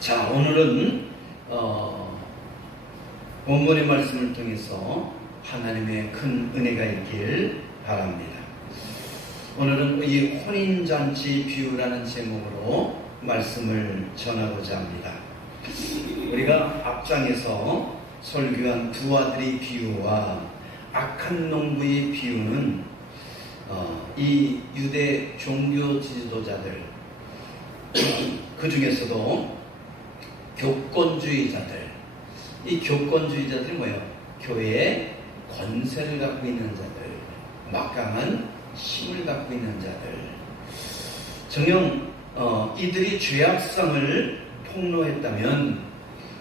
자, 오늘은 본문의 말씀을 통해서 하나님의 큰 은혜가 있길 바랍니다. 오늘은 이 혼인잔치 비유라는 제목으로 말씀을 전하고자 합니다. 우리가 앞장에서 설교한 두 아들의 비유와 악한 농부의 비유는 이 유대 종교 지도자들, 그 중에서도 교권주의자들, 이 교권주의자들이 뭐예요? 교회에 권세를 갖고 있는 자들, 막강한 힘을 갖고 있는 자들, 정녕 이들이 죄악성을 폭로했다면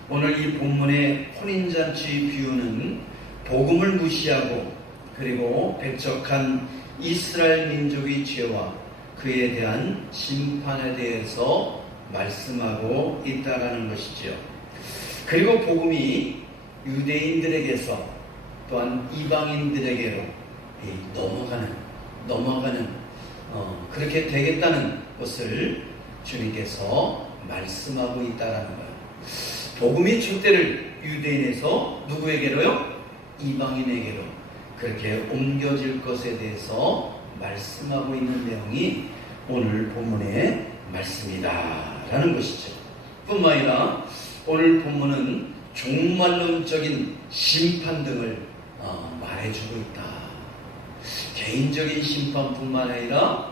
오늘 이 본문의 혼인잔치 비유는 복음을 무시하고 그리고 배척한 이스라엘 민족의 죄와 그에 대한 심판에 대해서 말씀하고 있다라는 것이죠. 그리고 복음이 유대인들에게서 또한 이방인들에게로 넘어가는 그렇게 되겠다는 것을 주님께서 말씀하고 있다라는 거예요. 복음이 촛대를 유대인에서 누구에게로요? 이방인에게로 그렇게 옮겨질 것에 대해서 말씀하고 있는 내용이 오늘 본문의 말씀이다라는 것이죠. 뿐만 아니라 오늘 본문은 종말론적인 심판 등을 말해주고 있다. 개인적인 심판뿐만 아니라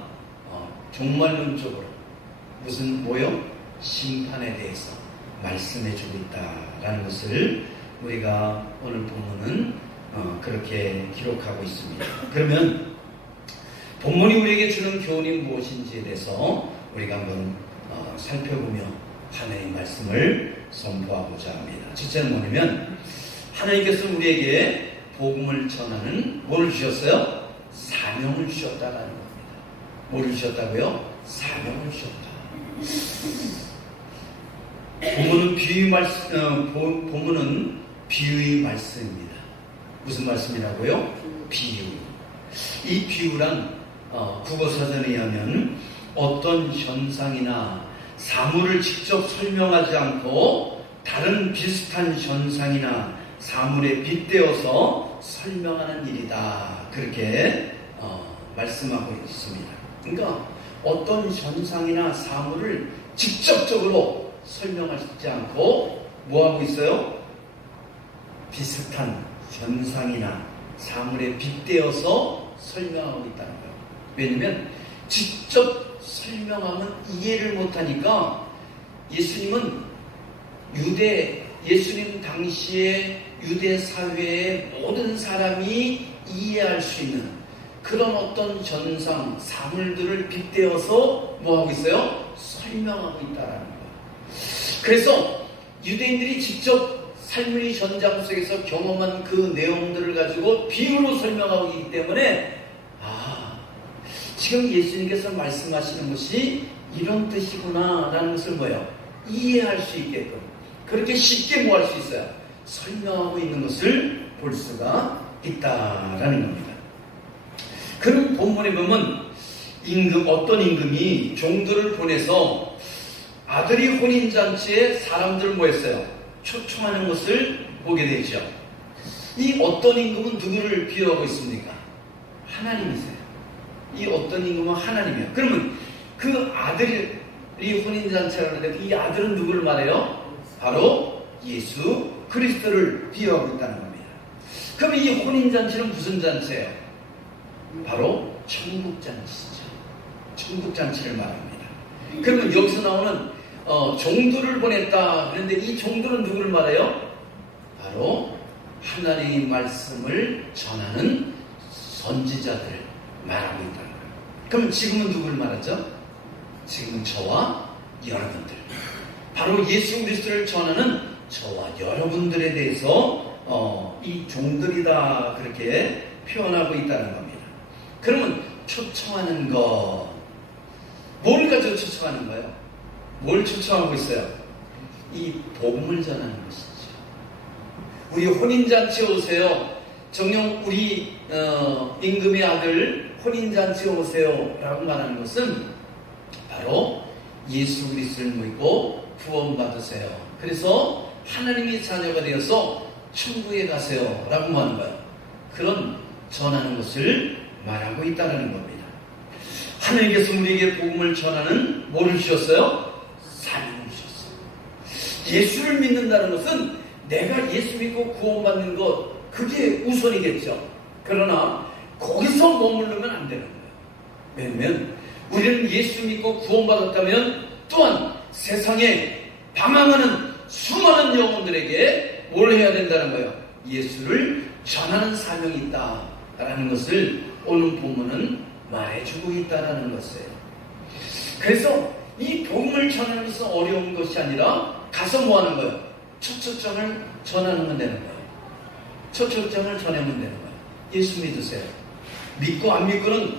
종말론적으로 무슨 심판에 대해서 말씀해주고 있다라는 것을 우리가 오늘 본문은 그렇게 기록하고 있습니다. 그러면 본문이 우리에게 주는 교훈이 무엇인지에 대해서 우리가 한번 살펴보며 하나님의 말씀을 선포하고자 합니다. 첫째는 뭐냐면 하나님께서 우리에게 복음을 전하는 뭐를 주셨어요? 사명을 주셨다라는 겁니다. 뭐를 주셨다고요? 사명을 주셨다. 본문은 비유의 말씀입니다. 무슨 말씀이라고요? 비유. 이 비유란 국어사전에 의하면 어떤 현상이나 사물을 직접 설명하지 않고 다른 비슷한 현상이나 사물에 빗대어서 설명하는 일이다. 그렇게 말씀하고 있습니다. 그러니까 어떤 현상이나 사물을 직접적으로 설명하지 않고 뭐하고 있어요? 비슷한 현상이나 사물에 빗대어서 설명하고 있다는 거예요. 왜냐하면 직접 설명하면 이해를 못하니까 예수님 당시에 유대 사회의 모든 사람이 이해할 수 있는 그런 어떤 전상, 사물들을 빗대어서 뭐하고 있어요? 설명하고 있다는 거예요. 그래서 유대인들이 직접 삶의 전장 속에서 경험한 그 내용들을 가지고 비유로 설명하고 있기 때문에 지금 예수님께서 말씀하시는 것이 이런 뜻이구나 라는 것을 이해할 수 있게끔 그렇게 쉽게 뭐 할 수 있어요? 설명하고 있는 것을 볼 수가 있다라는 겁니다. 그럼 본문에 보면 어떤 임금이 종들을 보내서 아들이 혼인잔치에 사람들을 모였어요. 초청하는 것을 보게 되죠. 이 어떤 임금은 누구를 비유하고 있습니까? 하나님이세요. 이 어떤 임금은 하나님이에요. 그러면 그 아들이 혼인잔치를 하는데 이 아들은 누구를 말해요? 바로 예수 그리스도를 비유하고 있다는 겁니다. 그럼 이 혼인잔치는 무슨 잔치예요? 바로 천국잔치죠. 천국잔치를 말합니다. 그러면 여기서 나오는 종들을 보냈다. 그런데 이 종들은 누구를 말해요? 바로 하나님의 말씀을 전하는 선지자들을 말하고 있다는 거예요. 그럼 지금은 누구를 말하죠? 지금은 저와 여러분들. 바로 예수 그리스도를 전하는 저와 여러분들에 대해서 이 종들이다 그렇게 표현하고 있다는 겁니다. 그러면 초청하는 것, 뭘 가지고 초청하는 거예요? 뭘 초청하고 있어요? 이 복음을 전하는 것이죠. 우리 혼인잔치에 오세요. 정녕 우리 임금의 아들 혼인잔치에 오세요 라고 말하는 것은 바로 예수 그리스도를 믿고 구원받으세요. 그래서 하나님의 자녀가 되어서 천국에 가세요 라고 하는 거예요. 그런 전하는 것을 말하고 있다는 겁니다. 하나님께서 우리에게 복음을 전하는 뭐를 주셨어요? 사명을 주셨어요. 예수를 믿는다는 것은 내가 예수 믿고 구원받는 것, 그게 우선이겠죠. 그러나 거기서 머무르면 안 되는 거예요. 왜냐하면 우리는 예수 믿고 구원받았다면 또한 세상에 방황하는 수많은 영혼들에게 뭘 해야 된다는 거예요? 예수를 전하는 사명이 있다라는 것을 오늘 본문은 말해주고 있다는 것이에요. 그래서 이 복음을 전하는 것은 어려운 것이 아니라 가서 뭐 하는 거예요? 초청장을 전하면 되는 거예요. 초청장을 전하면 되는 거예요. 예수 믿으세요. 믿고 안 믿고는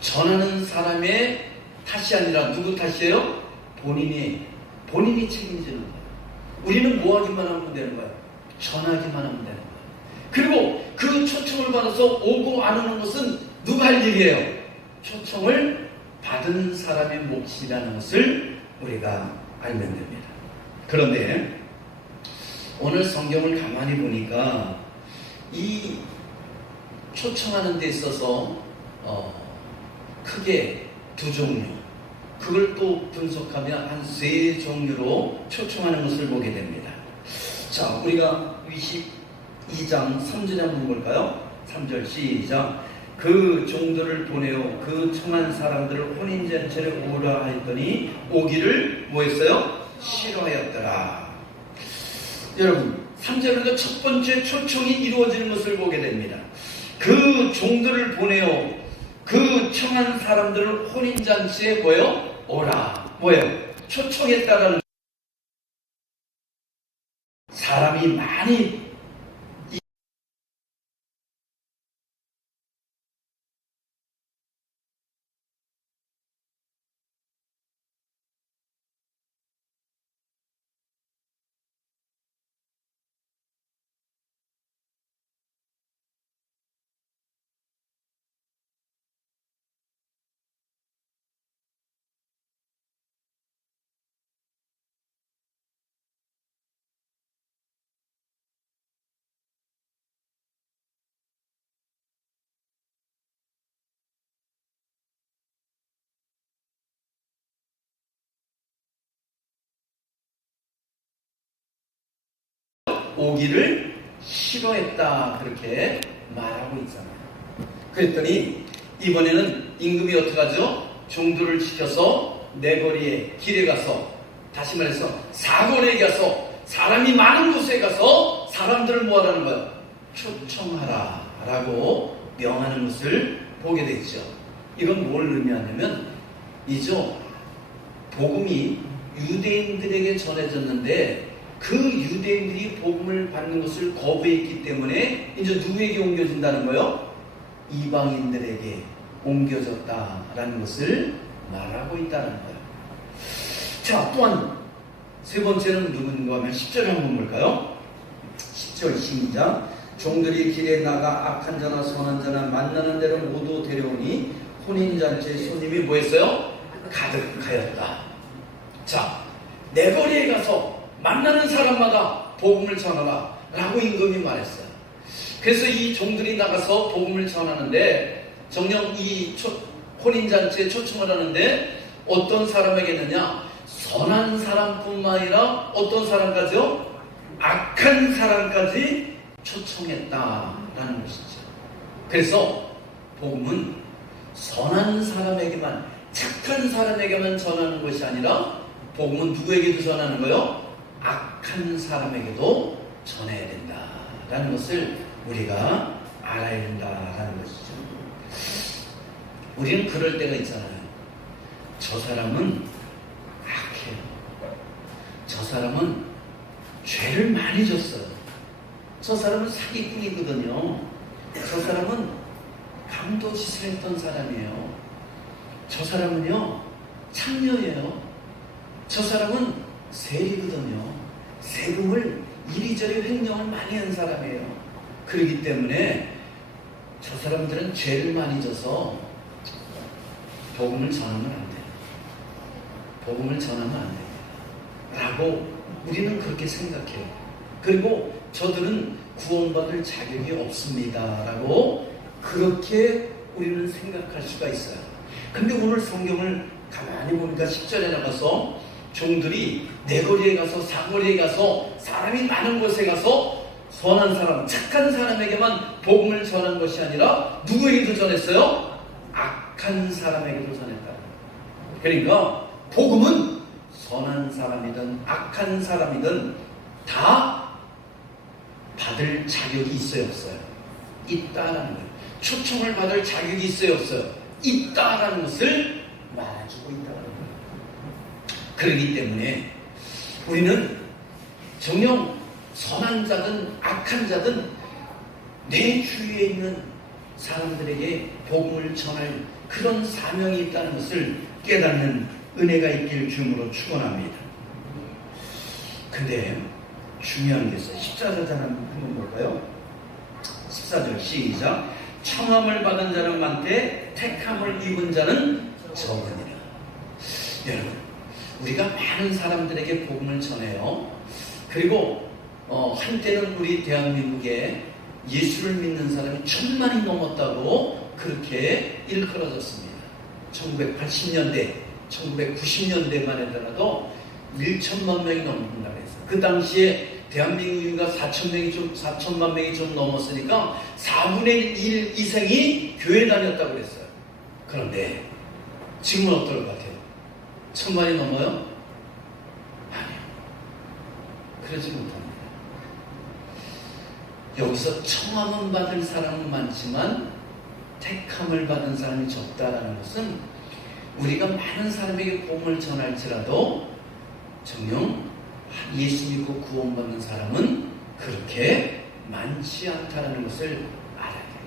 전하는 사람의 탓이 아니라 누구 탓이에요? 본인이 책임지는 거예요. 우리는 뭐 하기만 하면 되는 거예요? 전하기만 하면 되는 거예요. 그리고 그 초청을 받아서 오고 안 오는 것은 누가 할 일이에요? 초청을 받은 사람의 몫이라는 것을 우리가 알면 됩니다. 그런데 오늘 성경을 가만히 보니까 이 초청하는 데 있어서 크게 두 종류, 그걸 또 분석하면 한 세 종류로 초청하는 것을 보게 됩니다. 자, 우리가 22장 3절에 한번 볼까요? 3절 시작. 그 종들을 보내어 그 청한 사람들을 혼인잔치에 오라 했더니 오기를 뭐 했어요? 싫어하였더라. 여러분, 3절에도 첫 번째 초청이 이루어지는 것을 보게 됩니다. 그 종들을 보내어 그 청한 사람들을 혼인잔치에 뭐예요? 오라. 뭐예요? 초청했다라는, 사람이 많이 오기를 싫어했다, 그렇게 말하고 있잖아요. 그랬더니 이번에는 임금이 어떻게 하죠? 종들을 시켜서 내거리에 길에 가서, 다시 말해서 사거리에 가서, 사람이 많은 곳에 가서 사람들을 뭐하라는 거예요? 초청하라 라고 명하는 것을 보게 되죠. 이건 뭘 의미하냐면, 이죠, 복음이 유대인들에게 전해졌는데 그 유대인들이 복음을 받는 것을 거부했기 때문에 이제 누구에게 옮겨진다는 거예요? 이방인들에게 옮겨졌다라는 것을 말하고 있다는 거예요. 자, 또한 세 번째는 누군가 하면 10절 한번 볼까요? 10절 시작. 종들이 길에 나가 악한 자나 선한 자나 만나는 대로 모두 데려오니 혼인잔치에 손님이 뭐 했어요? 가득하였다. 자, 내거리에 가서 만나는 사람마다 복음을 전하라 라고 임금이 말했어요. 그래서 이 종들이 나가서 복음을 전하는데, 정녕 이 혼인잔치에 초청을 하는데 어떤 사람에게 했느냐? 선한 사람뿐만 아니라 어떤 사람까지요? 악한 사람까지 초청했다라는 것이죠. 그래서 복음은 선한 사람에게만, 착한 사람에게만 전하는 것이 아니라 복음은 누구에게도 전하는 거예요? 악한 사람에게도 전해야 된다라는 것을 우리가 알아야 된다라는 것이죠. 우리는 그럴 때가 있잖아요. 저 사람은 악해요. 저 사람은 죄를 많이 졌어요. 저 사람은 사기꾼이거든요. 저 사람은 강도짓을 했던 사람이에요. 저 사람은요, 창녀예요. 저 사람은 세리거든요. 세금을 이리저리 횡령을 많이 한 사람이에요. 그렇기 때문에 저 사람들은 죄를 많이 져서 복음을 전하면 안 돼요. 복음을 전하면 안 돼요. 라고 우리는 그렇게 생각해요. 그리고 저들은 구원받을 자격이 없습니다 라고 그렇게 우리는 생각할 수가 있어요. 근데 오늘 성경을 가만히 보니까 10절에 나가서 종들이 내거리에 가서 사거리에 가서 사람이 많은 곳에 가서 선한 사람, 착한 사람에게만 복음을 전한 것이 아니라 누구에게도 전했어요? 악한 사람에게도 전했다. 그러니까 복음은 선한 사람이든 악한 사람이든 다 받을 자격이 있어요, 없어요? 있다라는 거예요. 초청을 받을 자격이 있어요, 없어요? 있다라는 것을 말해주고 있다는 거예요. 그렇기 때문에 우리는 정녕 선한 자든 악한 자든 내 주위에 있는 사람들에게 복음을 전할 그런 사명이 있다는 것을 깨닫는 은혜가 있길 주님으로 축원합니다. 근데 중요한 게 있어요. 14절 한번 볼까요? 14절 시작. 청함을 받은 자는 많되 택함을 입은 자는 적으니라. 여러분, 우리가 많은 사람들에게 복음을 전해요. 그리고 한때는 우리 대한민국에 예수를 믿는 사람이 1000만이 넘었다고 그렇게 일컬어졌습니다. 1980년대, 1990년대만 해더라도 1천만 명이 넘는다고 했어요. 그 당시에 대한민국 인구가 4천만 명이 좀 넘었으니까 4분의 1 이상이 교회 다녔다고 그랬어요. 그런데 지금은 어떨 것 같아요? 1000만이 넘어요? 아니요. 그러지 못합니다. 여기서 청함을 받은 사람은 많지만 택함을 받은 사람이 적다라는 것은 우리가 많은 사람에게 복음을 전할지라도 정녕 예수 믿고 구원받는 사람은 그렇게 많지 않다는 것을 알아야 돼요.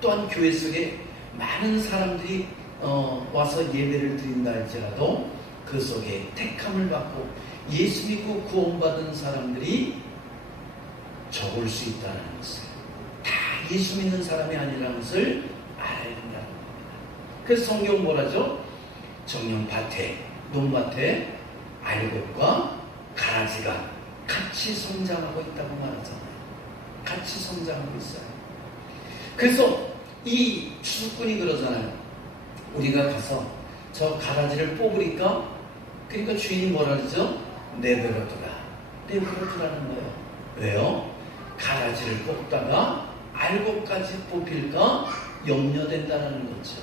또한 교회 속에 많은 사람들이 와서 예배를 드린다 할지라도 그 속에 택함을 받고 예수 믿고 구원받은 사람들이 적을 수 있다는 것을, 다 예수 믿는 사람이 아니라는 것을 알아야 된다는 겁니다. 그래서 성경 뭐라죠? 정녕 밭에, 논밭에 알곡과 가라지가 같이 성장하고 있다고 말하잖아요. 같이 성장하고 있어요. 그래서 이 추수꾼이 그러잖아요. 우리가 가서 저 가라지를 뽑으니까, 그러니까 주인이 뭐라 그러죠? 내버려두라. 내버려두라는 거예요. 왜요? 가라지를 뽑다가 알곡까지 뽑힐까 염려된다는 거죠.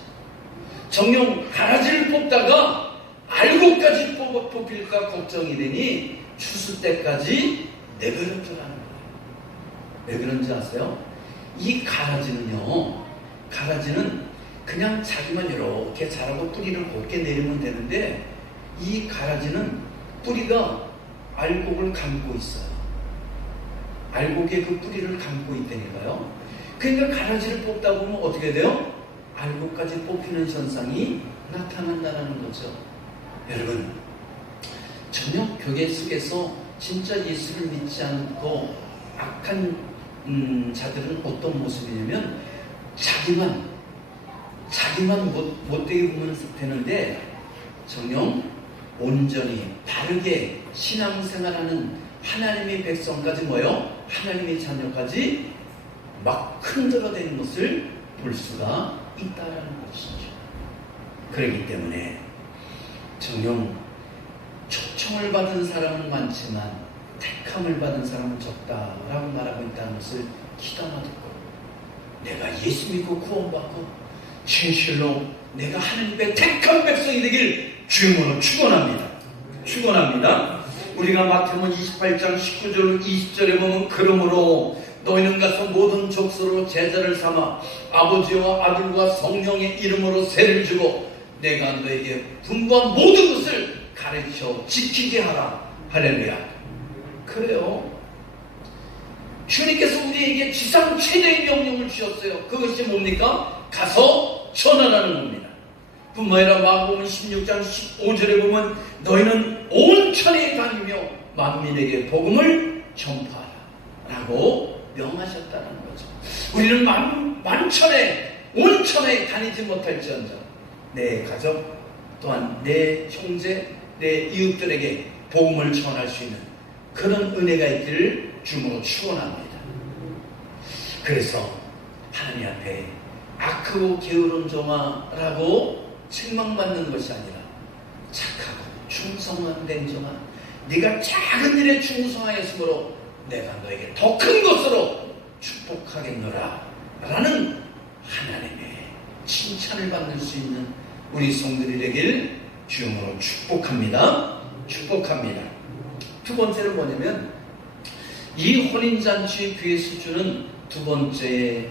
정녕 가라지를 뽑다가 알곡까지 뽑힐까 걱정이 되니 추수 때까지 내버려두라는 거예요. 왜 그런지 아세요? 이 가라지는요, 가라지는 그냥 자기만 이렇게 자라고 뿌리를 곧게 내리면 되는데, 이 가라지는 뿌리가 알곡을 감고 있어요. 알곡의 그 뿌리를 감고 있다니까요. 그러니까 가라지를 뽑다 보면 어떻게 돼요? 알곡까지 뽑히는 현상이 나타난다는 거죠. 여러분, 전혀 교회 속에서 진짜 예수를 믿지 않고 악한 자들은 어떤 모습이냐면 자기만 못되게 보면 되는데 정녕 온전히 바르게 신앙생활하는 하나님의 백성까지 뭐요? 하나님의 자녀까지 막 흔들어대는 것을 볼 수가 있다라는 것이죠. 그렇기 때문에 정녕 초청을 받은 사람은 많지만 택함을 받은 사람은 적다라고 말하고 있다는 것을 기도하나 듣고, 내가 예수 믿고 구원받고 진실로 내가 하나님의 택한 백성이 되길 주님으로 축원합니다. 우리가 마태복음 28장 19절 20절에 보면, 그러므로 너희는 가서 모든 족속으로 제자를 삼아 아버지와 아들과 성령의 이름으로 세를 주고 내가 너에게 분부한 모든 것을 가르쳐 지키게 하라. 할렐루야. 그래요. 주님께서 우리에게 지상 최대의 명령을 주셨어요. 그것이 뭡니까? 가서 전하라는 겁니다. 뿐만 아니라 마가복음 16장 15절에 보면 너희는 온 천에 다니며 만민에게 복음을 전파하라 라고 명하셨다는 거죠. 우리는 만천에 온천에 다니지 못할지언정 내 가족 또한 내 형제 내 이웃들에게 복음을 전할 수 있는 그런 은혜가 있기를 주님으로 축원합니다. 그래서 하나님 앞에 악하고 게으른 종아라고 책망받는 것이 아니라 착하고 충성한 된 종아, 네가 작은 일에 충성하였으므로 내가 너에게 더 큰 것으로 축복하겠노라 라는 하나님의 칭찬을 받을 수 있는 우리 성도들이 되길 주님으로 축복합니다. 축복합니다. 두 번째는 뭐냐면 이 혼인잔치 귀에서 주는 두 번째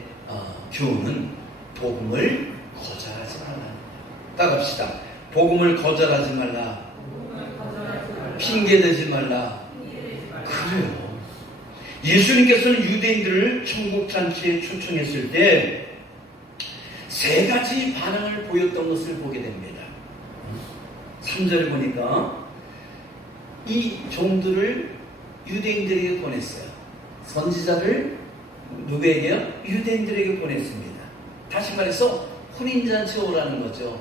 교훈은 복음을 거절하지 말라. 따라합시다. 복음을 거절하지 말라. 핑계대지 말라. 그래요. 예수님께서는 유대인들을 천국잔치에 초청했을 때 세 가지 반응을 보였던 것을 보게 됩니다. 3절에 보니까 이 종들을 유대인들에게 보냈어요. 선지자를 누구에게요? 유대인들에게 보냈습니다. 다시 말해서 혼인잔치에 오라는 거죠.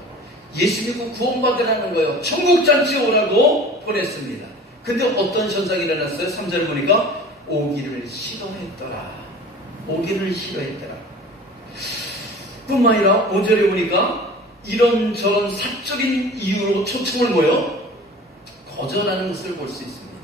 예수 믿고 구원받으라는 거예요. 천국잔치에 오라고 보냈습니다. 근데 어떤 현상이 일어났어요? 3절 보니까 오기를 싫어했더라. 오기를 싫어했더라. 뿐만 아니라 5절에 보니까 이런저런 사적인 이유로 초청을 거절하는 것을 볼 수 있습니다.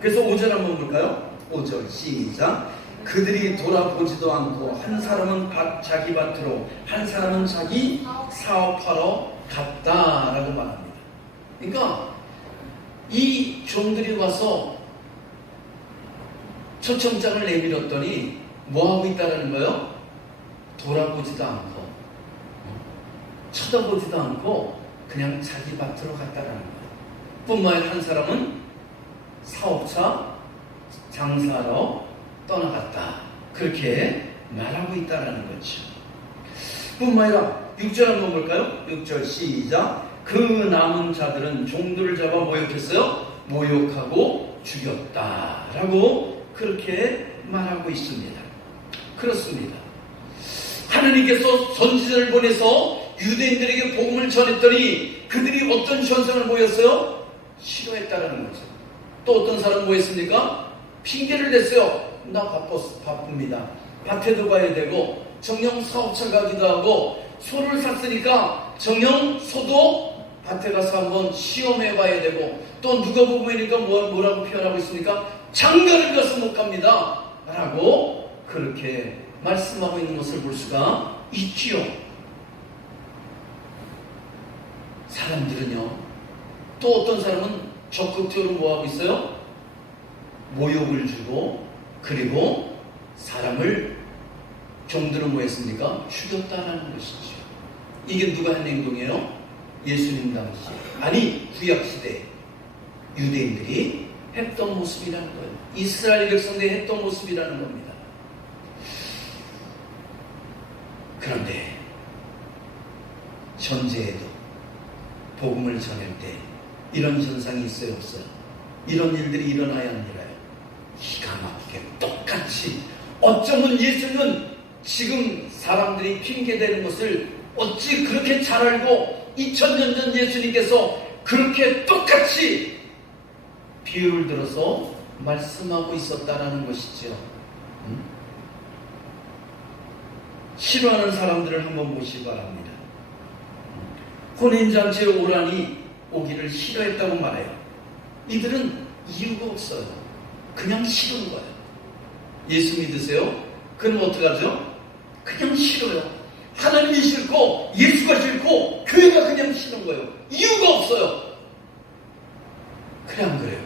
그래서 5절 한번 볼까요? 5절 시작. 그들이 돌아보지도 않고 한 사람은 자기 밭으로 한 사람은 자기 사업하러 갔다라고 말합니다. 그러니까 이 종들이 와서 초청장을 내밀었더니 뭐하고 있다는 거예요? 돌아보지도 않고 쳐다보지도 않고 그냥 자기 밭으로 갔다라는 거예요. 뿐만 아니라 한 사람은 사업차 장사하러 떠나갔다. 그렇게 말하고 있다는 거죠. 뿐만 아니라 6절 한번 볼까요? 6절 시작. 그 남은 자들은 종들을 잡아 모욕했어요. 모욕하고 죽였다라고 그렇게 말하고 있습니다. 그렇습니다. 하나님께서 선지자를 보내서 유대인들에게 복음을 전했더니 그들이 어떤 현상을 보였어요? 싫어했다라는 거죠. 또 어떤 사람은 뭐 했습니까? 핑계를 댔어요. 나 바쁩니다. 밭에도 가야 되고 정녕 사업차 가기도 하고 소를 샀으니까 정녕 소도 밭에 가서 한번 시험해 봐야 되고 또 누가복음이니까 뭐라고 표현하고 있습니까? 장가를 가서 못 갑니다 라고 그렇게 말씀하고 있는 것을 볼 수가 있지요. 사람들은요, 또 어떤 사람은 적극적으로 뭐하고 있어요? 모욕을 주고 그리고 사람을 종들은 뭐 했습니까? 죽였다라는 것이죠. 이게 누가 한 행동이에요? 예수님 당시 아니 구약시대 유대인들이 했던 모습이라는 거예요. 이스라엘 백성들이 했던 모습이라는 겁니다. 그런데 현재에도 복음을 전할 때 이런 현상이 있어요, 없어요? 이런 일들이 일어나야 아니라요. 기가 막히게 똑같이 어쩌면 예수는 지금 사람들이 핑계대는 것을 어찌 그렇게 잘 알고 2000년 전 예수님께서 그렇게 똑같이 비유를 들어서 말씀하고 있었다라는 것이죠. 싫어하는 사람들을 한번 보시기 바랍니다. 혼인잔치에 오라니 오기를 싫어했다고 말해요. 이들은 이유가 없어요. 그냥 싫은 거예요. 예수 믿으세요? 그럼 어떡하죠? 그냥 싫어요. 하나님이 싫고 예수가 싫고 교회가 그냥 싫은 거예요. 이유가 없어요. 그래 안 그래요?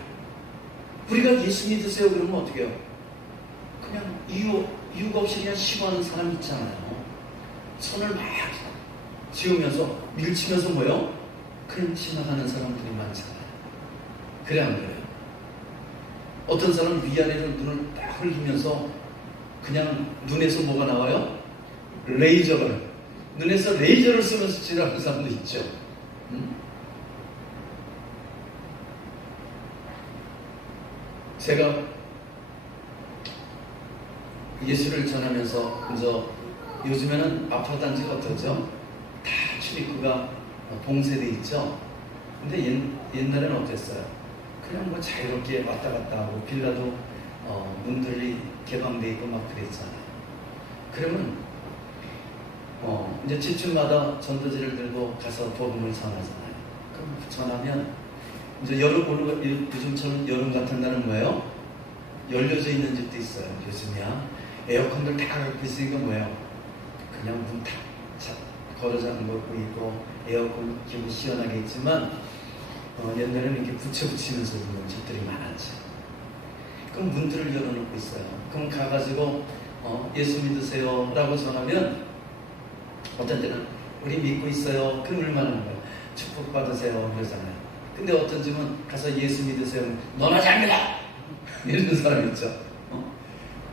우리가 예수 믿으세요 그러면 어떻게 해요? 그냥 이유가 없이 그냥 싫어하는 사람 있잖아요. 손을 막 지우면서 밀치면서 뭐요? 그냥 지나가는 사람들이 많잖아요. 그래 안 그래요? 어떤 사람은 위아래로 눈을 딱 흘리면서 그냥 눈에서 뭐가 나와요? 눈에서 레이저를 쓰면서 지나가는 사람도 있죠. 제가 예수를 전하면서 그래서 요즘에는 아파트 단지가 어떠죠? 다 출입구가 봉쇄돼 있죠. 근데 옛날에는 어땠어요? 그냥 뭐 자유롭게 왔다 갔다 하고 빌라도 문들이 개방돼 있고 막 그랬잖아요. 그러면 이제 집집마다 전도지를 들고 가서 복음을 전하잖아요. 그럼 전하면 이제 요즘처럼 여름 같은 날은 뭐예요? 열려져 있는 집도 있어요. 요즘이야 에어컨들 다 갖고 있으니까 뭐예요? 그냥 문 다 걸어 잠그고 있고 에어컨 기분 시원하게 있지만 옛날에는 이렇게 붙여붙이면서 있는 집들이 많았죠. 그럼 문들을 열어놓고 있어요. 그럼 가가지고 예수 믿으세요 라고 전하면 어떤 때는 우리 믿고 있어요. 그럼 얼마나 하는 거예요? 축복받으세요 그러잖아요. 근데 어떤 집은 가서 예수 믿으세요. 너나 잘 믿어! 이런 사람 있죠.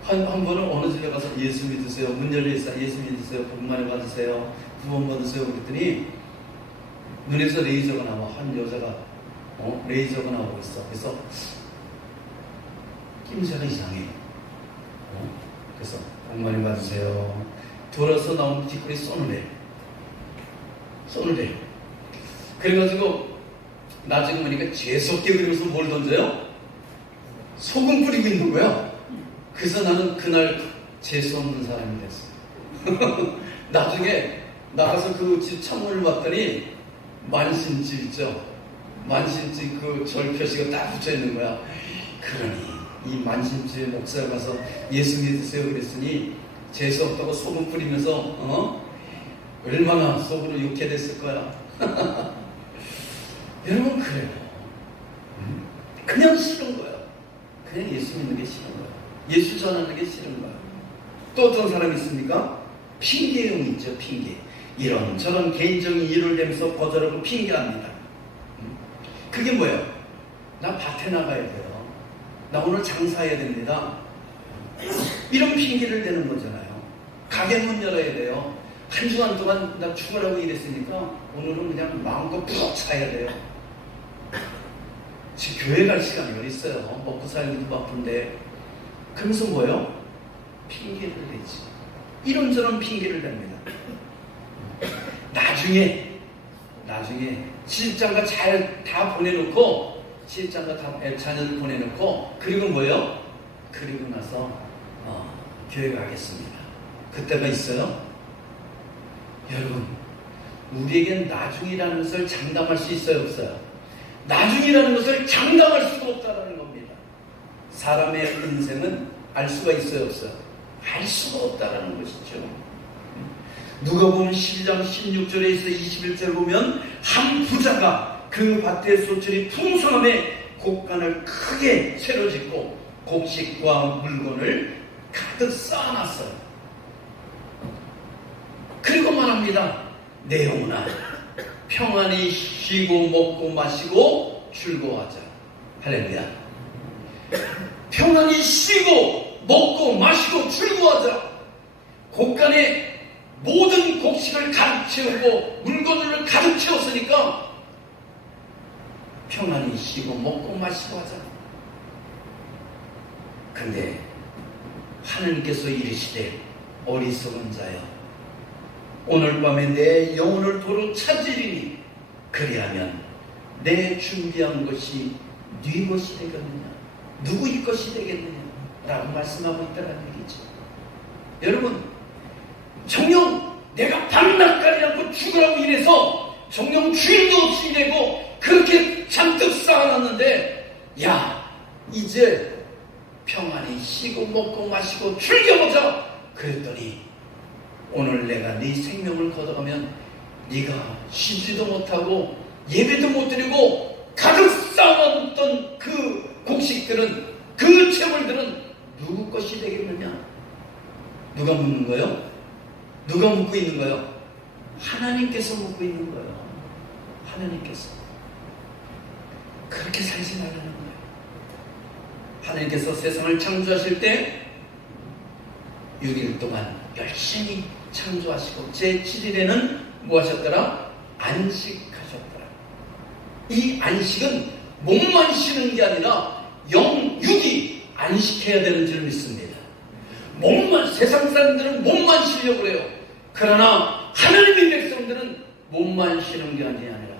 한 번은 어느 집에 가서 예수 믿으세요. 문 열려있어. 예수 믿으세요. 복 많이 받으세요. 구원 받으세요. 그랬더니 눈에서 레이저가 나와. 한 여자가 레이저가 나오고 있어. 그래서 낌새가 이상해. 그래서 복 많이 받으세요. 돌아서 나온 뒷골이 쏘늘해. 그래가지고 나중에 보니까 재수없게 그러면서 뭘 던져요? 소금 뿌리고 있는 거야. 그래서 나는 그날 재수 없는 사람이 됐어요. 나중에 나가서 그 집 창문을 봤더니 만신집 있죠. 만신집 그 절 표시가 딱 붙여 있는 거야. 그러니 이 만신집 목사에 가서 예수 믿으세요 그랬으니 재수 없다고 소금 뿌리면서 얼마나 속으로 욕해 됐을 거야. 여러분 그래요. 그냥 싫은 거야. 그냥 예수 믿는 게 싫은 거야. 예수 전하는 게 싫은 거야. 또 어떤 사람이 있습니까? 핑계용 있죠. 핑계. 이런저런 개인적인 일을 내면서 거절하고 핑계합니다. 그게 뭐예요? 나 밭에 나가야 돼요. 나 오늘 장사해야 됩니다. 이런 핑계를 대는 거잖아요. 가게 문 열어야 돼요. 한 주간 동안 나 죽으라고 일했으니까 오늘은 그냥 마음껏 푹 자야 돼요. 지금 교회 갈 시간이 어디 있어요? 먹고 살기도 바쁜데. 그러면서 뭐예요? 핑계를 대지. 이런저런 핑계를 댑니다. 나중에 시집장가 잘 다 보내놓고 시집장가 다 자녀들 보내놓고 그리고 뭐예요? 그리고 나서 교회 가겠습니다. 그때가 있어요? 여러분 우리에겐 나중이라는 것을 장담할 수 있어요? 없어요? 나중이라는 것을 장담할 수가 없다는 겁니다. 사람의 인생은 알 수가 있어요? 없어요? 알 수가 없다는 것이죠. 누가 보면 12장 16절에서 21절 보면 한 부자가 그 밭의 소출이 풍성함에 곡간을 크게 새로 짓고 곡식과 물건을 가득 쌓아놨어요. 그리고 말합니다. 내 영혼아 평안히 쉬고 먹고 마시고 즐거워하자. 할렐루야. 평안히 쉬고 먹고 마시고 즐거워하자. 곡간에 모든 곡식을 가득 채우고 물건을 가득 채웠으니까 평안히 쉬고 먹고 마시고 하자. 근데 하나님께서 이르시되 어리석은 자여 오늘 밤에 내 영혼을 도로 찾으리니 그리하면 내 준비한 것이 네 것이 되겠느냐 누구의 것이 되겠느냐 라고 말씀하고 있다는 얘기죠. 여러분 정녕 내가 밤낮가리 않고 죽으라고 일해서 정녕 주인도 없이 일하고 그렇게 잔뜩 쌓아놨는데 야 이제 평안히 쉬고 먹고 마시고 즐겨보자 그랬더니 오늘 내가 네 생명을 걷어가면 네가 쉬지도 못하고 예배도 못 드리고 가득 쌓아놨던 그 곡식들은 그 채물들은 누구 것이 되겠느냐? 누가 묻는 거예요? 누가 묻고 있는 거예요? 하나님께서 묻고 있는 거예요. 하나님께서. 그렇게 살지 말라는 거예요. 하나님께서 세상을 창조하실 때 6일 동안 열심히 창조하시고 제7일에는 뭐 하셨더라? 안식하셨더라. 이 안식은 몸만 쉬는 게 아니라 영육이 안식해야 되는 줄 믿습니다. 세상 사람들은 몸만 쉬려고 그래요. 그러나 하나님의 백성들은 몸만 쉬는 게 아니라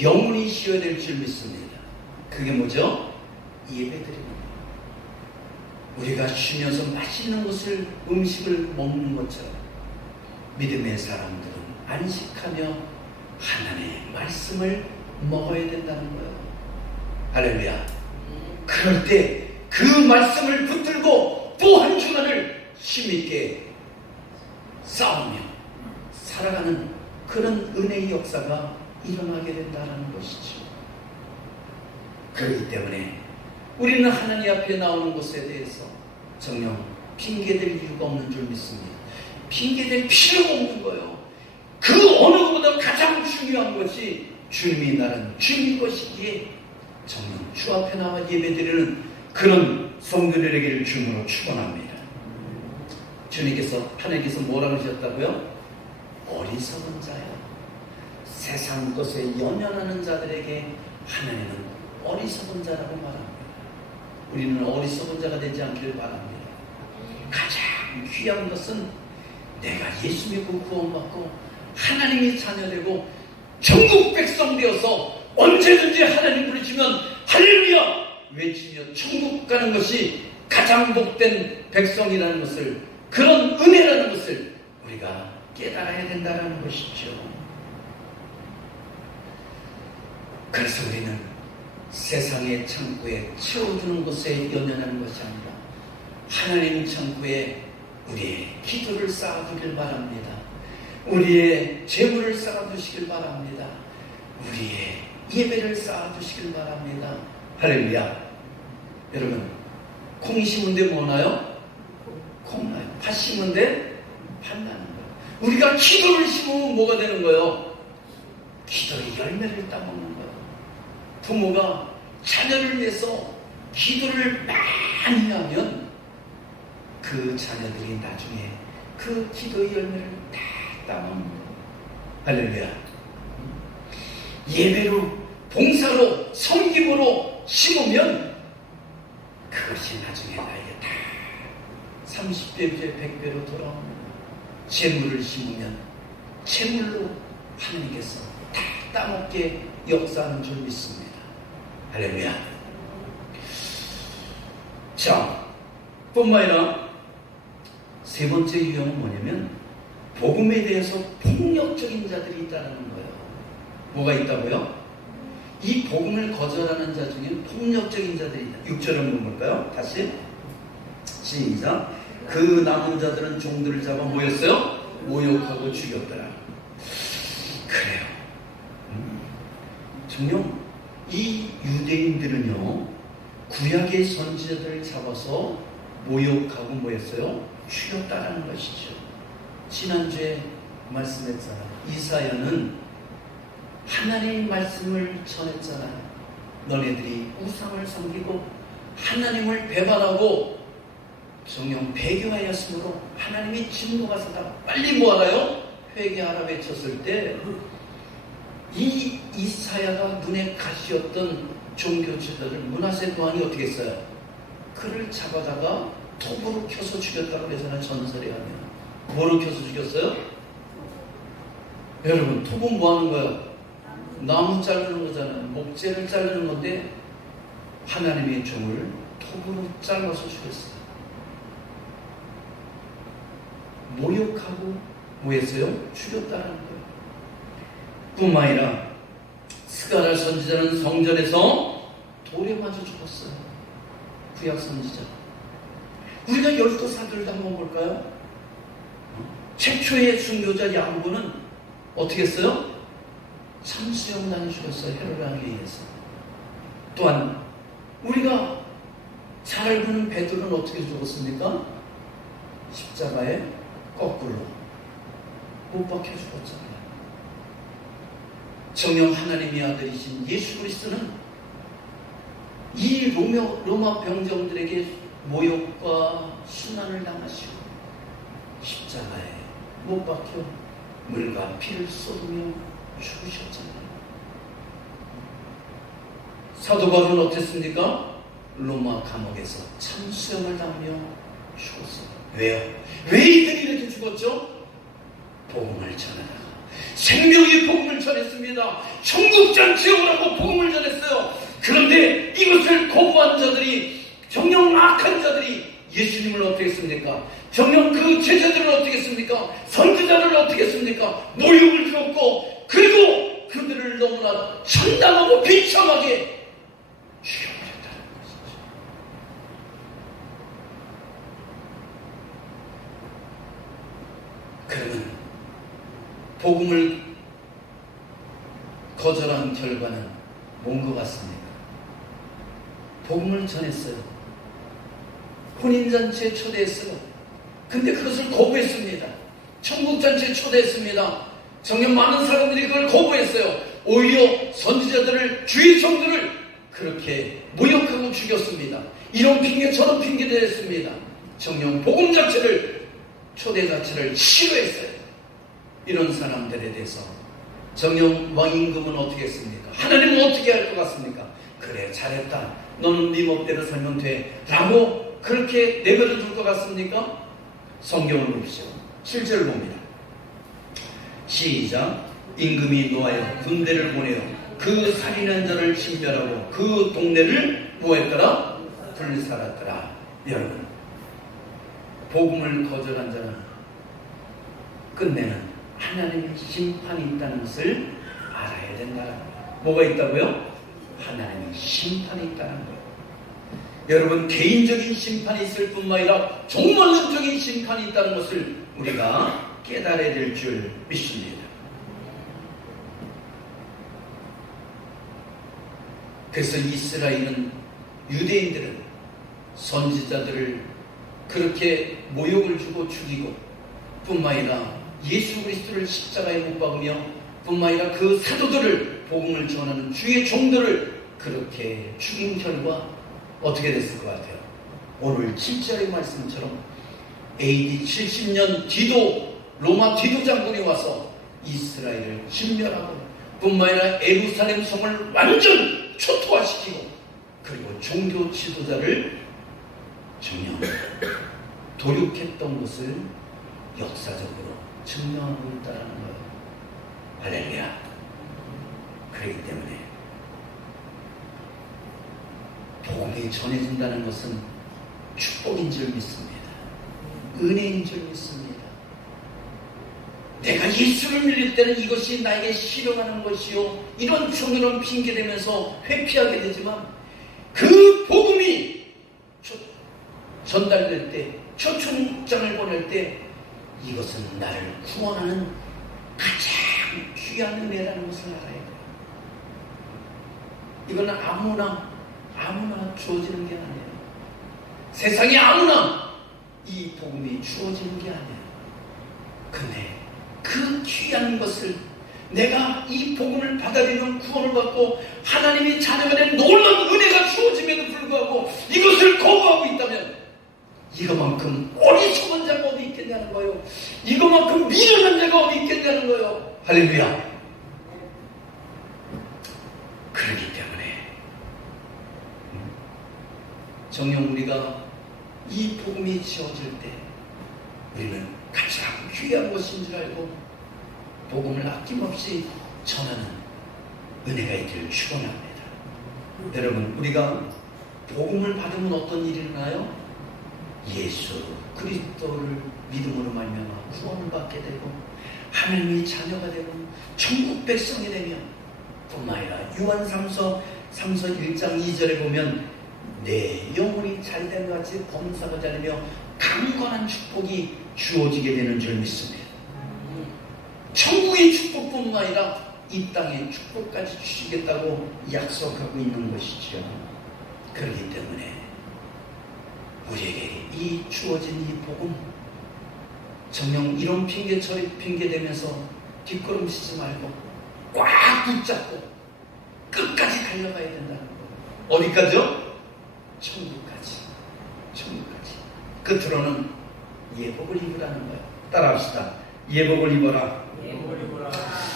영혼이 쉬어야 될 줄 믿습니다. 그게 뭐죠? 예배드리는 거예요. 우리가 쉬면서 맛있는 것을, 음식을 먹는 것처럼 믿음의 사람들은 안식하며 하나님의 말씀을 먹어야 된다는 거예요. 할렐루야. 그럴 때 그 말씀을 붙들고 또 한 주간을 힘있게 싸우며 살아가는 그런 은혜의 역사가 일어나게 된다는 것이죠. 그렇기 때문에 우리는 하나님 앞에 나오는 것에 대해서 정녕 핑계댈 이유가 없는 줄 믿습니다. 핑계댈 필요가 없는 거예요. 그 어느 것보다 가장 중요한 것이 주님이 나는 주님의 것이기에 정녕 주 앞에 나와 예배드리는 그런 성도들에게 주님으로 축원합니다. 주님께서, 하나님께서 뭐라고 하셨다고요? 어리석은 자야. 세상 것에 연연하는 자들에게 하나님은 어리석은 자라고 말합니다. 우리는 어리석은 자가 되지 않기를 바랍니다. 가장 귀한 것은 내가 예수 믿고 구원받고 하나님의 자녀되고 천국 백성 되어서 언제든지 하나님 부르시면 할렐루야 외치며 천국 가는 것이 가장 복된 백성이라는 것을, 그런 은혜라는 것을 우리가 깨달아야 된다는 것이죠. 그래서 우리는 세상의 창고에 채워주는 것에 연연하는 것이 아니라 하나님 창고에 우리의 기도를 쌓아두길 바랍니다. 우리의 재물을 쌓아두시길 바랍니다. 우리의 예배를 쌓아두시길 바랍니다. 할렐루야. 여러분, 콩 심은데 뭐 나요? 콩 나요. 팥 심은데 팥 나는 거예요. 우리가 기도를 심으면 뭐가 되는 거예요? 기도의 열매를 따먹는 거예요. 부모가 자녀를 위해서 기도를 많이 하면 그 자녀들이 나중에 그 기도의 열매를 다 따먹는 거예요. 할렐루야. 예배로, 봉사로, 섬김으로 심으면 그것이 나중에 나에게 다 30배, 100배로 돌아옵니다. 재물을 심으면 재물로 하나님께서 다 따먹게 역사하는 줄 믿습니다. 할렐루야. 자, 뿐만 아니라 세 번째 유형은 뭐냐면 복음에 대해서 폭력적인 자들이 있다는 거예요. 뭐가 있다고요? 이 복음을 거절하는 자 중에 폭력적인 자들이 있다. 6절 한번 볼까요? 다시 시작. 그 남은 자들은 종들을 잡아 모였어요? 모욕하고 죽였더라. 그래요. 정녕 이 유대인들은요, 구약의 선지자들을 잡아서 모욕하고 뭐였어요? 죽였다라는 것이죠. 지난주에 말씀했잖아요. 이사야는 하나님의 말씀을 전했잖아요. 너네들이 우상을 섬기고 하나님을 배반하고 정녕 배교하였으므로 하나님의 진노가 서다 빨리 뭐하라요? 회개하라 외쳤을 때 이 이사야가 눈에 가시였던 종교 지도자들 므낫세 왕이 어떻게 했어요? 그를 잡아다가 톱으로 켜서 죽였다고 그러잖아요. 전설에 하면 뭐로 켜서 죽였어요? 여러분, 톱은 뭐 하는 거예요? 나무 자르는 거잖아요. 목재를 자르는 건데 하나님의 종을 톱으로 잘라서 죽였어요. 모욕하고 뭐했어요? 죽였다는 거예요. 뿐만 아니라 스가랴 선지자는 성전에서 돌에 맞아 죽었어요. 구약 선지자. 우리가 열두 사도를 한번 볼까요? 최초의 순교자 야고보는 어떻게 했어요? 참수형단에 죽었어요. 헤로당에 의해서. 또한 우리가 잘 알고는 베드로는 어떻게 죽었습니까? 십자가에 거꾸로 못 박혀 죽었잖아요. 정녕 하나님의 아들이신 예수 그리스도는 이 로마 병정들에게 모욕과 순환을 당하시고 십자가에 못 박혀 물과 피를 쏟으며 죽으셨잖아요. 사도 바울은 어땠습니까? 로마 감옥에서 참수형을 당하며 죽었어요. 왜요? 왜 이들이 이렇게 죽었죠? 복음을 전하다가 생명의 복음을 전했습니다. 천국장 지어오라고 복음을 전했어요. 그런데 이것을 거부한 자들이, 정녕 악한 자들이 예수님을 어떻게 했습니까? 정녕 그 제자들을 어떻게 했습니까? 선지자들을 어떻게 했습니까? 모욕을 주었고, 그리고 그들을 너무나 천당하고 비참하게 죽여버렸다는 것이죠. 그러면 복음을 거절한 결과는 뭔 것 같습니까? 복음을 전했어요. 혼인잔치에 초대했어요. 근데 그것을 거부했습니다. 천국잔치에 초대했습니다. 정녕 많은 사람들이 그걸 거부했어요. 오히려 선지자들을, 주의 종들을 그렇게 모욕하고 죽였습니다. 이런 핑계 저런 핑계를 했습니다. 정녕 복음 자체를, 초대 자체를 싫어했어요. 이런 사람들에 대해서 정녕 왕임금은 어떻게 했습니까? 하나님은 어떻게 할 것 같습니까? 그래, 잘했다, 너는 네 멋대로 살면 돼 라고 그렇게 내버려 둘 것 같습니까? 성경을 보십시오. 7절을 봅니다. 시작. 임금이 노하여 군대를 보내어 그 살인한 자를 진멸하고 그 동네를 뭐했더라? 불살았더라. 여러분, 복음을 거절한 자는 끝내는 하나님의 심판이 있다는 것을 알아야 된다는 거예요. 뭐가 있다고요? 하나님의 심판이 있다는 거예요. 여러분, 개인적인 심판이 있을 뿐만 아니라 종말론적인 심판이 있다는 것을 우리가 깨달아야 될 줄 믿습니다. 그래서 이스라엘은, 유대인들은 선지자들을 그렇게 모욕을 주고 죽이고 뿐만 아니라 예수 그리스도를 십자가에 못 박으며 뿐만 아니라 그 사도들을, 복음을 전하는 주의 종들을 그렇게 죽인 결과 어떻게 됐을 것 같아요? 오늘 7절의 말씀처럼 AD 70년 디도, 로마 디도 장군이 와서 이스라엘을 진멸하고 뿐만 아니라 예루살렘 성을 완전 초토화시키고, 그리고 종교 지도자를 정녕 도륙했던 것을 역사적으로 증명하고 있다는 거예요. 할렐루야. 그렇기 때문에 복음이 전해진다는 것은 축복인 줄 믿습니다. 은혜인 줄 믿습니다. 내가 예수를 믿을 때는 이것이 나에게 실현하는 것이요, 이런 종이런 핑계대면서 회피하게 되지만, 그 복음이 전달될 때, 초청장을 보낼 때, 이것은 나를 구원하는 가장 귀한 은혜라는 것을 알아야 돼요. 이건 아무나 주어지는 게 아니에요. 세상에 아무나 이 복음이 주어지는 게 아니에요. 근데 그 귀한 것을, 내가 이 복음을 받아들이면 구원을 받고 하나님이 자녀가 된 놀라운 은혜가 주어짐에도 불구하고 이것을 거부하고 있다면, 이거만큼 어리석은 자가 어디 있겠냐는 거예요. 이거만큼 미련한 자가 어디 있겠냐는 거예요. 할렐루야. 그렇기 때문에 정녕 우리가 이 복음이 지어질 때 우리는 가장 귀한 것인 줄 알고 복음을 아낌없이 전하는 은혜가 있기를 축원합니다. 여러분, 우리가 복음을 받으면 어떤 일이 일어나요? 예수 그리스도를 믿음으로 말미암아 구원을 받게 되고 하나님의 자녀가 되고 천국 백성이 되며, 뿐만 아니라 요한삼서 1장 2절에 보면 내 영혼이 잘된 것 같이 범사가 잘되며 강건한 축복이 주어지게 되는 줄 믿습니다. 천국의 축복뿐만 아니라 이 땅의 축복까지 주시겠다고 약속하고 있는 것이죠. 그렇기 때문에 우리에게 이 주어진 이 복음, 정녕 이런 핑계처리 핑계대면서 뒷걸음치지 말고 꽉 붙잡고 끝까지 달려가야 된다는 거예요. 어디까지요? 천국까지. 끝으로는 예복을 입으라는 거예요. 따라합시다. 예복을 입어라.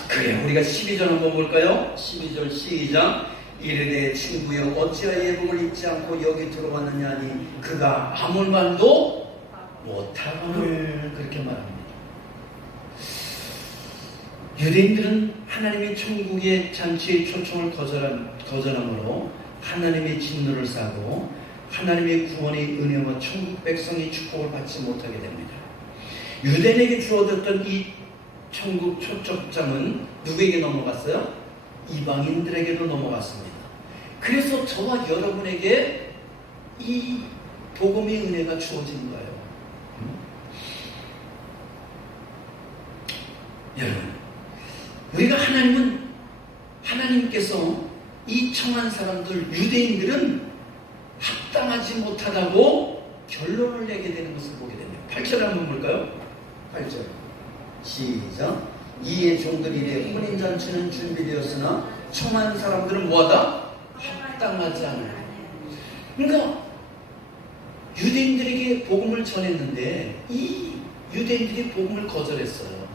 그래, 우리가 12절 한번 볼까요? 12절 시작. 이르되 친구여 어찌하여 예복을 입지 않고 여기 들어왔느냐 하니 그가 아무 말도 못하거늘, 그렇게 말합니다. 유대인들은 하나님의 천국의 잔치의 초청을 거절함으로 하나님의 진노를 사고 하나님의 구원의 은혜와 천국 백성의 축복을 받지 못하게 됩니다. 유대인에게 주어졌던 이 천국 초점장은 누구에게 넘어갔어요? 이방인들에게도 넘어갔습니다. 그래서 저와 여러분에게 이 복음의 은혜가 주어진 거예요. 여러분, 우리가 하나님께서 이 청한 사람들, 유대인들은 합당하지 못하다고 결론을 내게 되는 것을 보게 됩니다. 8절 한번 볼까요? 8절 시작. 이에 종들이 이래 혼인잔치는 준비되었으나 청한 사람들은 뭐하다? 합당하지 않아요. 그러니까 유대인들에게 복음을 전했는데 이 유대인들이 복음을 거절했어요.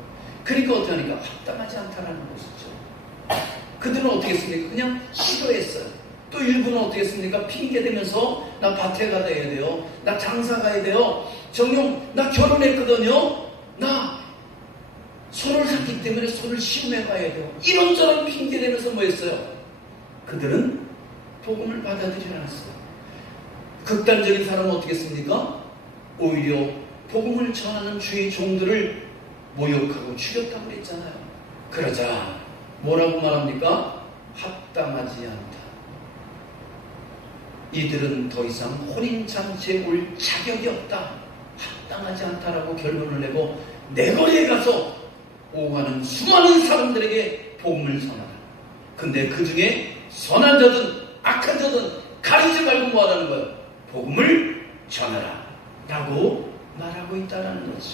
그러니까 어떻게 하니까? 합당하지 않다라는 것이죠. 그들은 어떻게 했습니까? 그냥 싫어했어요. 또 일부는 어떻게 했습니까? 핑계대면서 나 밭에 가야 돼요. 나 장사 가야 돼요. 정녕 나 결혼했거든요. 나 손을 샀기 때문에 손을 시험해 가야 돼요. 이런저런 핑계대면서 뭐 했어요? 그들은 복음을 받아들이지 않았어요. 극단적인 사람은 어떻게 했습니까? 오히려 복음을 전하는 주의 종들을 모욕하고 죽였다고 그랬잖아요. 그러자 뭐라고 말합니까? 합당하지 않다. 이들은 더 이상 혼인잔치에 올 자격이 없다. 합당하지 않다라고 결론을 내고 내거리에 가서 오가는 수많은 사람들에게 복음을 전하라. 근데 그 중에 선한 자든 악한 자든 가리지 말고 뭐하라는 거예요? 복음을 전하라 라고 말하고 있다는 거죠.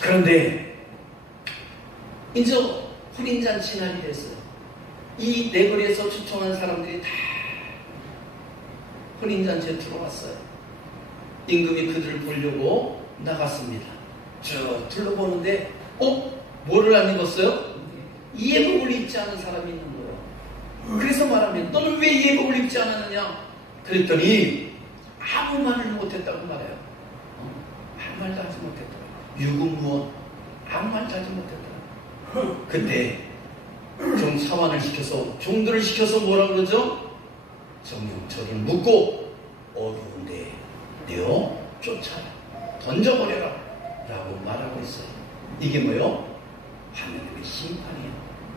그런데 이제 혼인잔치 날이 됐어요. 이 내거리에서 초청한 사람들이 다 혼인잔치에 들어왔어요. 임금이 그들을 보려고 나갔습니다. 쭉 둘러보는데 뭐를 안 입었어요? 예복을 입지 않은 사람이 있는 거예요. 그래서 말하면 너는 왜 예복을 입지 않았느냐? 그랬더니 아무 말을 못했다고 말해요. 아무 말도 하지 못했다. 유구무원 아무 말도 하지 못했다. 그때 좀 사환을 시켜서 종들을 시켜서 뭐라 그러죠? 정령처리 묻고 어두운데 내어 쫓아라 던져버려라 라고 말하고 있어요. 이게 뭐요? 하나님의 심판이에요.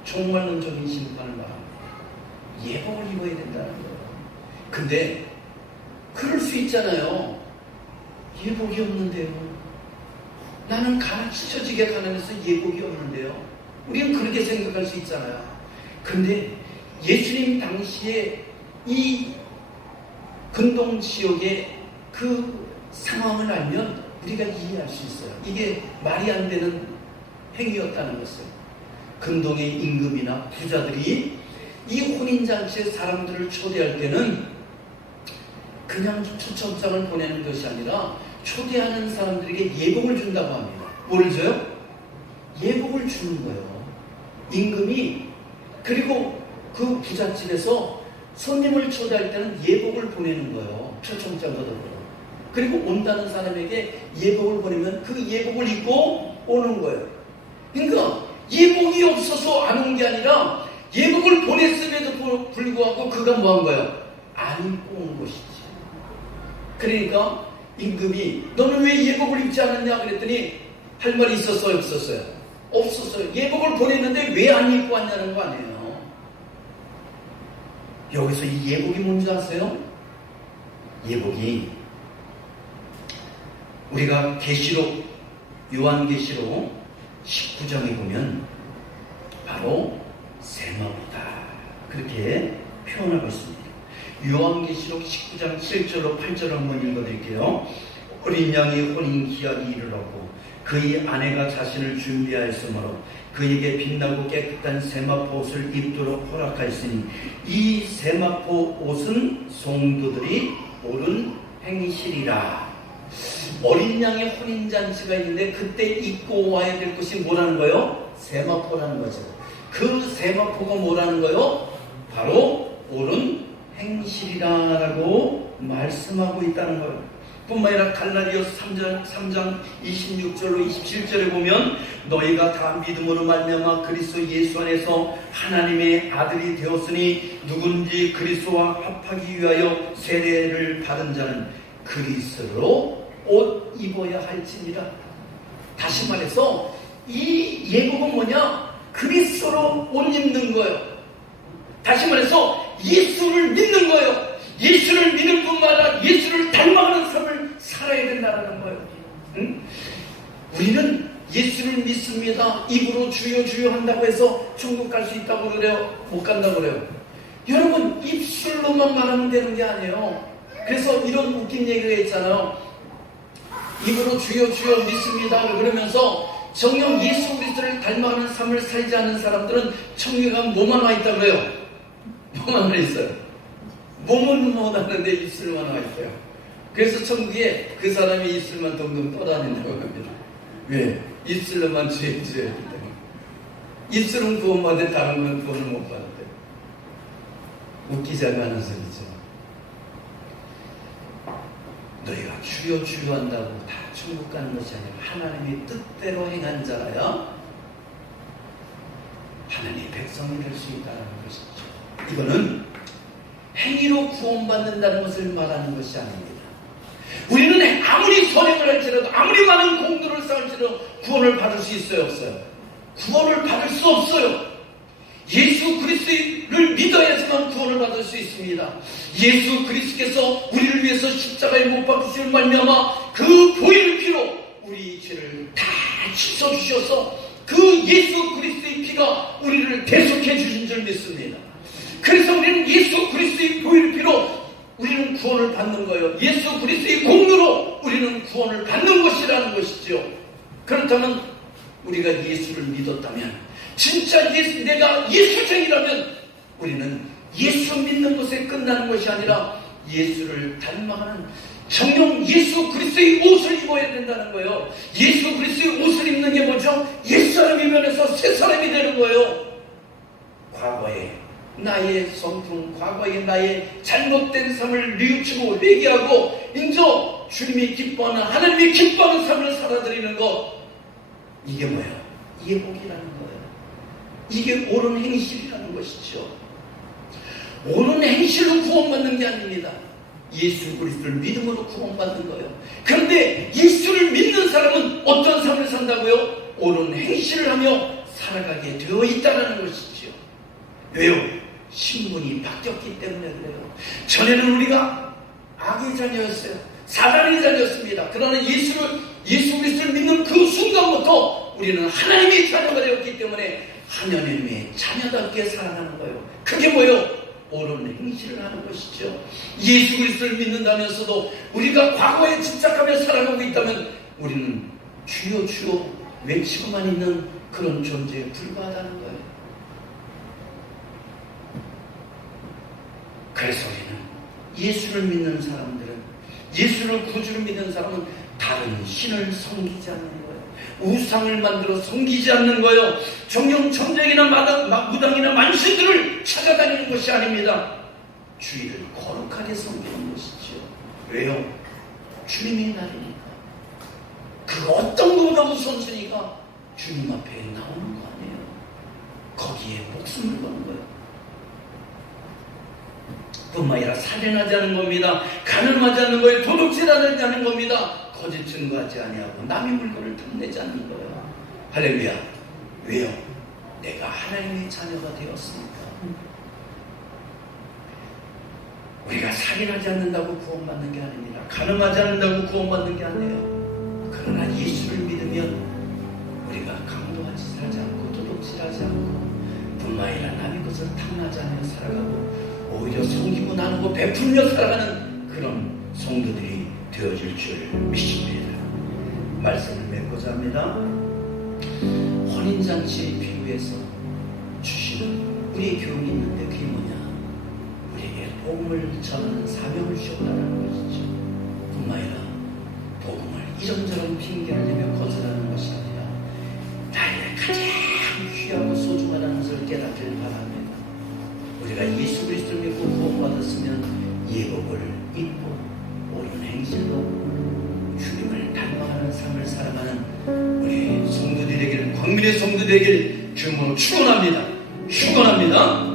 종말론적인 심판을 말합니다. 예복을 입어야 된다는 거예요. 근데 그럴 수 있잖아요. 예복이 없는데요. 나는 찢어지게 가난해서 예복이 없는데요. 우리는 그렇게 생각할 수 있잖아요. 근데 예수님 당시에 이 근동 지역의 그 상황을 알면 우리가 이해할 수 있어요. 이게 말이 안 되는 행위였다는 것을. 근동의 임금이나 부자들이 이 혼인잔치에 사람들을 초대할 때는 그냥 초청장을 보내는 것이 아니라 초대하는 사람들에게 예복을 준다고 합니다. 뭘 줘요? 예복을 주는 거예요. 임금이. 그리고 그 부잣집에서 손님을 초대할 때는 예복을 보내는 거예요. 초청장 걷어버려. 그리고 온다는 사람에게 예복을 보내면 그 예복을 입고 오는 거예요. 그러니까 예복이 없어서 안 온 게 아니라 예복을 보냈음에도 불구하고 그가 뭐 한 거예요? 안 입고 온 것이지. 그러니까 임금이 너는 왜 예복을 입지 않았냐 그랬더니 할 말이 있었어요? 없었어요? 없었어요. 예복을 보냈는데 왜 안 입고 왔냐는 거 아니에요. 여기서 이 예복이 뭔지 아세요? 예복이 우리가 계시록 요한계시록 19장에 보면 바로 세마포다 그렇게 표현하고 있습니다. 요한계시록 19장 7절로 8절을 한번 읽어드릴게요. 어린 양이 혼인 기한이 이르렀고 그의 아내가 자신을 준비하였으므로 그에게 빛나고 깨끗한 세마포 옷을 입도록 허락하였으니 이 세마포 옷은 성도들이 옳은 행실이라. 어린 양의 혼인잔치가 있는데 그때 입고 와야 될 것이 뭐라는 거예요? 세마포라는 거죠. 그 세마포가 뭐라는 거예요? 바로 옳은 행실이라고 말씀하고 있다는 거예요. 뿐만 아니라 갈라디아서 3장 26절로 27절에 보면 너희가 다 믿음으로 말미암아 그리스도 예수 안에서 하나님의 아들이 되었으니 누군지 그리스도와 합하기 위하여 세례를 받은 자는 그리스도로 옷 입어야 할지니라. 다시 말해서 이 예복은 뭐냐? 그리스도로 옷 입는 거예요. 다시 말해서 예수를 믿는 거예요. 예수를 믿는 뿐만 아니라 예수를 닮아가는 삶을 살아야 된다는 거예요. 응? 우리는 예수를 믿습니다. 입으로 주여 주여 한다고 해서 천국 갈 수 있다고 그래요? 못 간다고 그래요? 여러분, 입술로만 말하면 되는 게 아니에요. 그래서 이런 웃긴 얘기가 있잖아요. 입으로 주여 주여 믿습니다 그러면서 정녕 예수 그리스도를 닮아가는 삶을 살지 않는 사람들은 천국에 가면 뭐만 와 있다고 해요? 뭐만 와 있어요? 몸은 못 하는데 입술만 와 있어요. 그래서 천국에 그 사람이 입술만 동동 떠다닌다고 합니다. 왜? 입술로만 주여 주여 했기 때문에. 입술은 구원받는데 다른 건 구원을 못 받는데. 웃기지 않은 소리죠. 너희가 주여 주여 한다고 다 천국 가는 것이 아니라 하나님의 뜻대로 행한 자라야 하나님의 백성이 될 수 있다는 것이죠. 이거는 행위로 구원받는다는 것을 말하는 것이 아닙니다. 우리는 아무리 선행을 할지라도 아무리 많은 공로를 쌓을지라도 구원을 받을 수 있어요, 없어요? 구원을 받을 수 없어요. 예수 그리스도를 믿어야지만 구원을 받을 수 있습니다. 예수 그리스도께서 우리를 위해서 십자가에 못 박히심을 말미암아 그 보혈 피로 우리 죄를 다 씻어주셔서 그 예수 그리스도의 피가 우리를 대속해 주신 줄 믿습니다. 그래서 우리는 예수 그리스도의 보혈 피로 우리는 구원을 받는 거예요. 예수 그리스도의 공로로 우리는 구원을 받는 것이라는 것이죠. 그렇다면 우리가 예수를 믿었다면, 진짜 내가 예수쟁이라면 우리는 예수 믿는 것에 끝나는 것이 아니라 예수를 닮아가는 정녕 예수 그리스도의 옷을 입어야 된다는 거예요. 예수 그리스도의 옷을 입는 게 뭐죠? 옛사람이 면에서 새사람이 되는 거예요. 과거에 나의 성품, 과거에 나의 잘못된 삶을 뉘우치고 회개하고 인저 주님이 기뻐하는, 하나님이 기뻐하는 삶을 살아드리는 것, 이게 뭐예요? 예복이라는 거예요. 이게 옳은 행실이라는 것이죠. 옳은 행실로 구원받는 게 아닙니다. 예수 그리스도를 믿음으로 구원받는 거예요. 그런데 예수를 믿는 사람은 어떤 삶을 산다고요? 옳은 행실을 하며 살아가게 되어 있다는 것이죠. 왜요? 신분이 바뀌었기 때문에 그래요. 전에는 우리가 악의 자녀였어요. 사단의 자녀였습니다. 그러나 예수 그리스도를 믿는 그 순간부터 우리는 하나님의 자녀가 되었기 때문에 하나님의 자녀답게 살아가는 거예요. 그게 뭐예요? 옳은 행실을 하는 것이죠. 예수 그리스도를 믿는다면서도 우리가 과거에 집착하며 살아가고 있다면 우리는 주여 주여 외치고만 있는 그런 존재에 불과하다는 거예요. 그래서 우리는 예수를 믿는 사람들은, 예수를 구주를 믿는 사람은 다른 신을 섬기지 않는 거예요. 우상을 만들어 섬기지 않는 거예요. 정령 전쟁이나 무당이나 만신들을 찾아다니는 것이 아닙니다. 주의를 거룩하게 섬기는 것이죠. 왜요? 주님의 날이니까. 그 어떤 것보다 우선순위가 주님 앞에 나오는 거 아니에요. 거기에 목숨을 거는 거예요. 뿐만 아니라 살인하지 않는 겁니다. 가늠하지 않는 거예요. 도둑질하지 않는 겁니다. 거짓 증거하지 아니하고 남의 물건을 탐내지 않는 거예요. 할렐루야. 왜요? 내가 하나님의 자녀가 되었으니까. 우리가 살인하지 않는다고 구원받는 게 아닙니다. 가늠하지 않는다고 구원받는 게 아니에요. 그러나 예수를 믿으면 우리가 강도한 짓을 하지 않고 도둑질하지 않고 뿐만 아니라 남의 것을 탐나지 않으며 살아가고 오히려 섬기고 나누고 베풀며 살아가는 그런 성도들이 되어질 줄 믿습니다. 말씀을 맺고자 합니다. 혼인잔치에 비유해서 주시는 우리의 교훈이 있는데 그게 뭐냐? 우리에게 복음을 전하는 사명을 주셨다는 것이죠. 뿐만 아니라 복음을 이런저런 핑계를 대며 거절하는 것이 아니라 나의 가장 귀하고 소중하다는 것을 깨닫길 바랍니다. 우리가 예수 그리스도를 믿고 구원받았으면 예복을 입고 옳은 행실로 강민의 성도되길 주님으로 축원합니다. 축원합니다.